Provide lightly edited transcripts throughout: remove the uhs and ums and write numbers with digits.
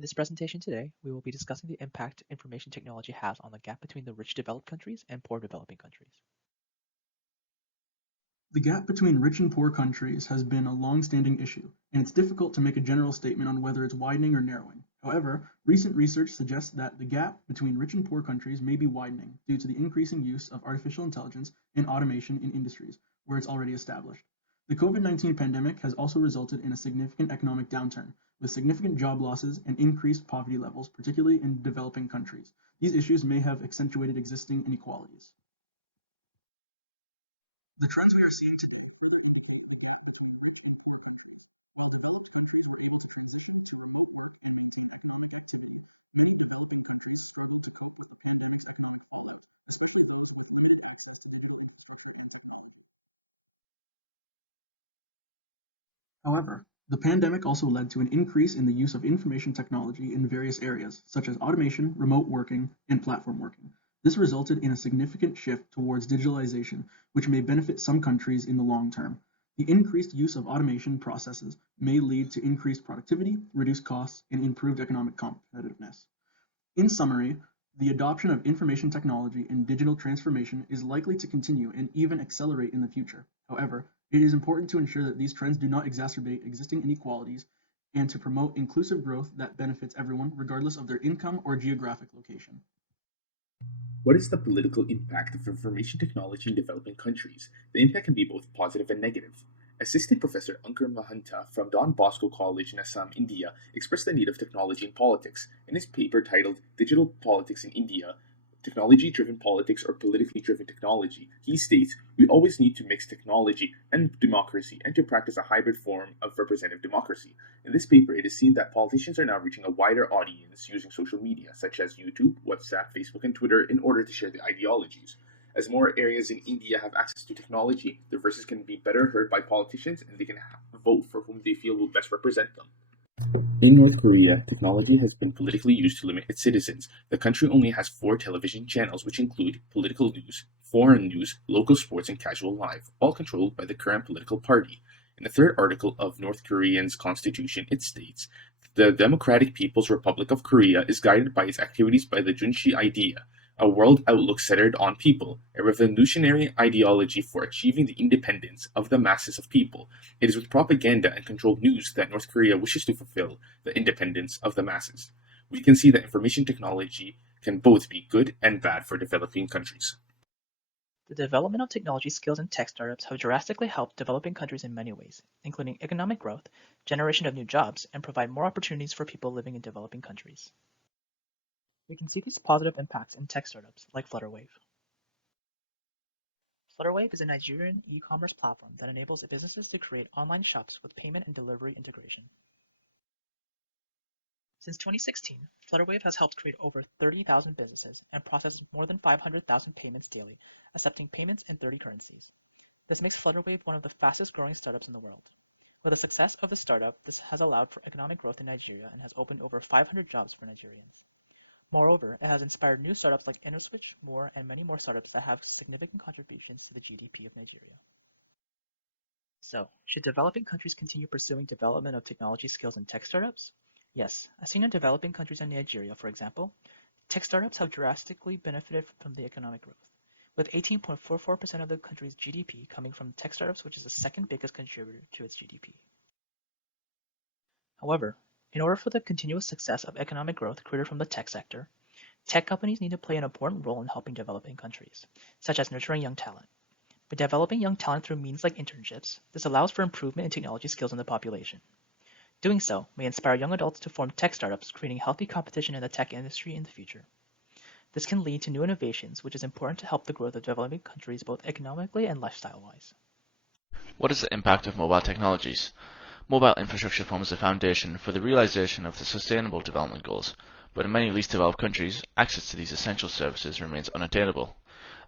In this presentation today, we will be discussing the impact information technology has on the gap between the rich developed countries and poor developing countries. The gap between rich and poor countries has been a long-standing issue, and it's difficult to make a general statement on whether it's widening or narrowing. However, recent research suggests that the gap between rich and poor countries may be widening due to the increasing use of artificial intelligence and automation in industries where it's already established. The COVID-19 pandemic has also resulted in a significant economic downturn, with significant job losses and increased poverty levels, particularly in developing countries. These issues may have accentuated existing inequalities. The trends we are seeing However, the pandemic also led to an increase in the use of information technology in various areas, such as automation, remote working, and platform working. This resulted in a significant shift towards digitalization, which may benefit some countries in the long term. The increased use of automation processes may lead to increased productivity, reduced costs, and improved economic competitiveness. In summary, the adoption of information technology and digital transformation is likely to continue and even accelerate in the future. However, it is important to ensure that these trends do not exacerbate existing inequalities and to promote inclusive growth that benefits everyone, regardless of their income or geographic location. What is the political impact of information technology in developing countries? The impact can be both positive and negative. Assistant Professor Ankur Mahanta from Don Bosco College in Assam, India, expressed the need of technology in politics. In his paper titled Digital Politics in India, Technology-Driven Politics or Politically Driven Technology, he states, we always need to mix technology and democracy and to practice a hybrid form of representative democracy. In this paper, it is seen that politicians are now reaching a wider audience using social media, such as YouTube, WhatsApp, Facebook, and Twitter, in order to share their ideologies. As more areas in India have access to technology, their voices can be better heard by politicians and they can vote for whom they feel will best represent them. In North Korea, technology has been politically used to limit its citizens. The country only has 4 television channels, which include political news, foreign news, local sports, and casual life, all controlled by the current political party. In the third article of North Korean's constitution, it states, the Democratic People's Republic of Korea is guided by its activities by the Junshi idea, a world outlook centered on people, a revolutionary ideology for achieving the independence of the masses of people. It is with propaganda and controlled news that North Korea wishes to fulfill the independence of the masses. We can see that information technology can both be good and bad for developing countries. The development of technology skills and tech startups have drastically helped developing countries in many ways, including economic growth, generation of new jobs, and provide more opportunities for people living in developing countries. We can see these positive impacts in tech startups like Flutterwave. Flutterwave is a Nigerian e-commerce platform that enables businesses to create online shops with payment and delivery integration. Since 2016, Flutterwave has helped create over 30,000 businesses and processed more than 500,000 payments daily, accepting payments in 30 currencies. This makes Flutterwave one of the fastest growing startups in the world. With the success of the startup, this has allowed for economic growth in Nigeria and has opened over 500 jobs for Nigerians. Moreover, it has inspired new startups like InnoSwitch, More, and many more startups that have significant contributions to the GDP of Nigeria. So, should developing countries continue pursuing development of technology skills and tech startups? Yes, as seen in developing countries in Nigeria, for example, tech startups have drastically benefited from the economic growth, with 18.44% of the country's GDP coming from tech startups, which is the second biggest contributor to its GDP. However, in order for the continuous success of economic growth created from the tech sector, tech companies need to play an important role in helping developing countries, such as nurturing young talent. By developing young talent through means like internships, this allows for improvement in technology skills in the population. Doing so may inspire young adults to form tech startups, creating healthy competition in the tech industry in the future. This can lead to new innovations, which is important to help the growth of developing countries both economically and lifestyle-wise. What is the impact of mobile technologies? Mobile infrastructure forms the foundation for the realization of the Sustainable Development Goals, but in many least developed countries, access to these essential services remains unattainable.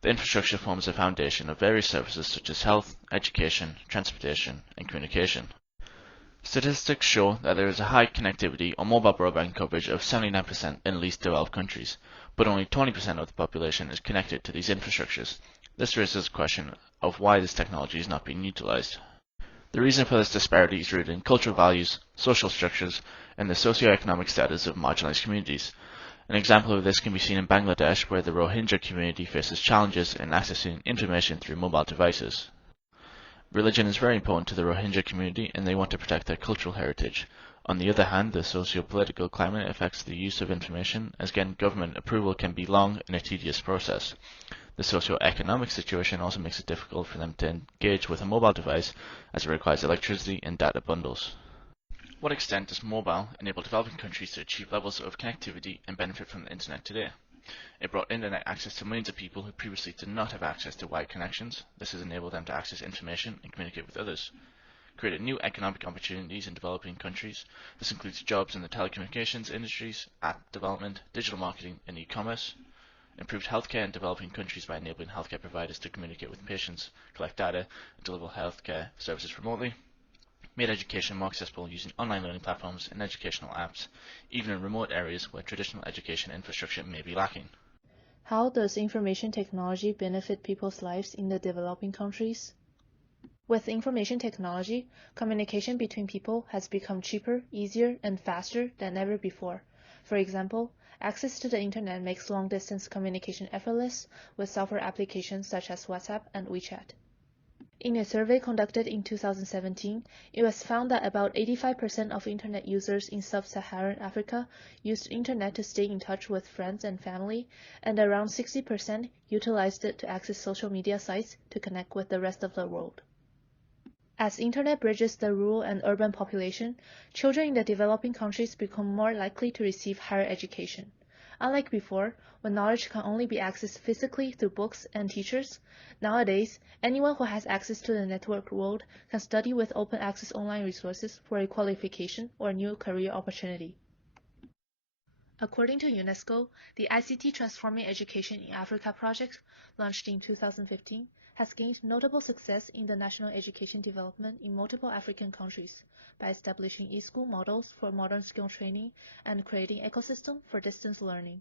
The infrastructure forms the foundation of various services such as health, education, transportation, and communication. Statistics show that there is a high connectivity or mobile broadband coverage of 79% in least developed countries, but only 20% of the population is connected to these infrastructures. This raises the question of why this technology is not being utilized. The reason for this disparity is rooted in cultural values, social structures, and the socio-economic status of marginalized communities. An example of this can be seen in Bangladesh, where the Rohingya community faces challenges in accessing information through mobile devices. Religion is very important to the Rohingya community, and they want to protect their cultural heritage. On the other hand, the socio-political climate affects the use of information, as getting government approval can be long and a tedious process. The socio-economic situation also makes it difficult for them to engage with a mobile device, as it requires electricity and data bundles. What extent does mobile enable developing countries to achieve levels of connectivity and benefit from the internet today? It brought internet access to millions of people who previously did not have access to wide connections. This has enabled them to access information and communicate with others. Created new economic opportunities in developing countries. This includes jobs in the telecommunications industries, app development, digital marketing, and e-commerce. Improved healthcare in developing countries by enabling healthcare providers to communicate with patients, collect data, and deliver healthcare services remotely. Made education more accessible using online learning platforms and educational apps, even in remote areas where traditional education infrastructure may be lacking. How does information technology benefit people's lives in the developing countries? With information technology, communication between people has become cheaper, easier, and faster than ever before. For example, access to the internet makes long-distance communication effortless with software applications such as WhatsApp and WeChat. In a survey conducted in 2017, it was found that about 85% of internet users in sub-Saharan Africa used internet to stay in touch with friends and family, and around 60% utilized it to access social media sites to connect with the rest of the world. As internet bridges the rural and urban population, children in the developing countries become more likely to receive higher education. Unlike before, when knowledge can only be accessed physically through books and teachers, nowadays, anyone who has access to the network world can study with open access online resources for a qualification or a new career opportunity. According to UNESCO, the ICT Transforming Education in Africa project, launched in 2015, has gained notable success in the national education development in multiple African countries by establishing e-school models for modern skill training and creating ecosystem for distance learning.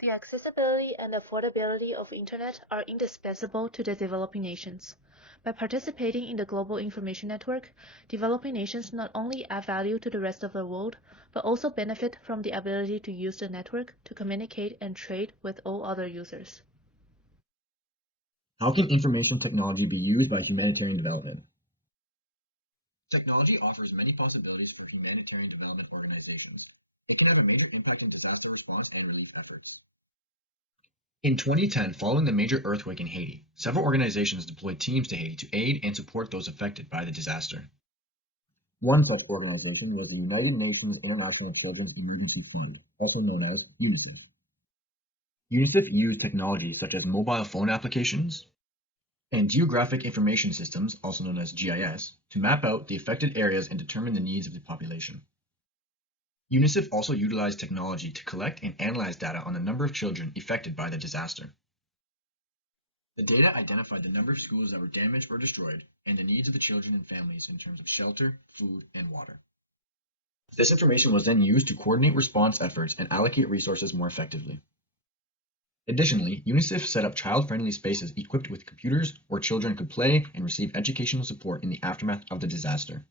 The accessibility and affordability of internet are indispensable to the developing nations. By participating in the global information network, developing nations not only add value to the rest of the world, but also benefit from the ability to use the network to communicate and trade with all other users. How can information technology be used by humanitarian development? Technology offers many possibilities for humanitarian development organizations. It can have a major impact in disaster response and relief efforts. In 2010, following the major earthquake in Haiti, several organizations deployed teams to Haiti to aid and support those affected by the disaster. One such organization was the United Nations International Children's Emergency Fund, also known as UNICEF. UNICEF used technology such as mobile phone applications and geographic information systems, also known as GIS, to map out the affected areas and determine the needs of the population. UNICEF also utilized technology to collect and analyze data on the number of children affected by the disaster. The data identified the number of schools that were damaged or destroyed and the needs of the children and families in terms of shelter, food, and water. This information was then used to coordinate response efforts and allocate resources more effectively. Additionally, UNICEF set up child-friendly spaces equipped with computers where children could play and receive educational support in the aftermath of the disaster.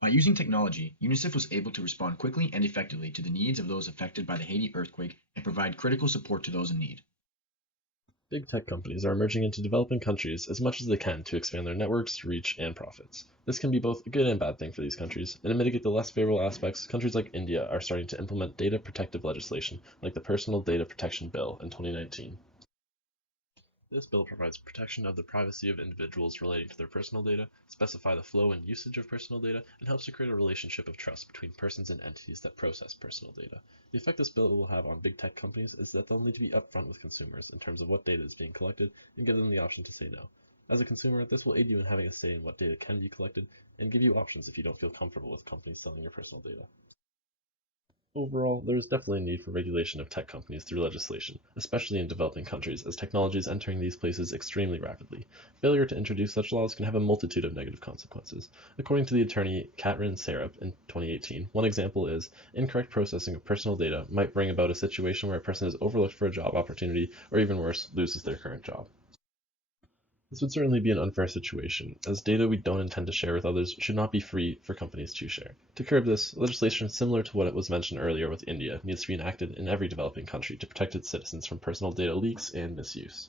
By using technology, UNICEF was able to respond quickly and effectively to the needs of those affected by the Haiti earthquake and provide critical support to those in need. Big tech companies are emerging into developing countries as much as they can to expand their networks, reach, and profits. This can be both a good and bad thing for these countries, and to mitigate the less favorable aspects, countries like India are starting to implement data protective legislation, like the Personal Data Protection Bill in 2019. This bill provides protection of the privacy of individuals relating to their personal data, specify the flow and usage of personal data, and helps to create a relationship of trust between persons and entities that process personal data. The effect this bill will have on big tech companies is that they'll need to be upfront with consumers in terms of what data is being collected and give them the option to say no. As a consumer, this will aid you in having a say in what data can be collected and give you options if you don't feel comfortable with companies selling your personal data. Overall, there is definitely a need for regulation of tech companies through legislation, especially in developing countries, as technology is entering these places extremely rapidly. Failure to introduce such laws can have a multitude of negative consequences. According to the attorney Katrin Sarup in 2018, one example is incorrect processing of personal data might bring about a situation where a person is overlooked for a job opportunity, or even worse, loses their current job. This would certainly be an unfair situation, as data we don't intend to share with others should not be free for companies to share. To curb this, legislation similar to what was mentioned earlier with India needs to be enacted in every developing country to protect its citizens from personal data leaks and misuse.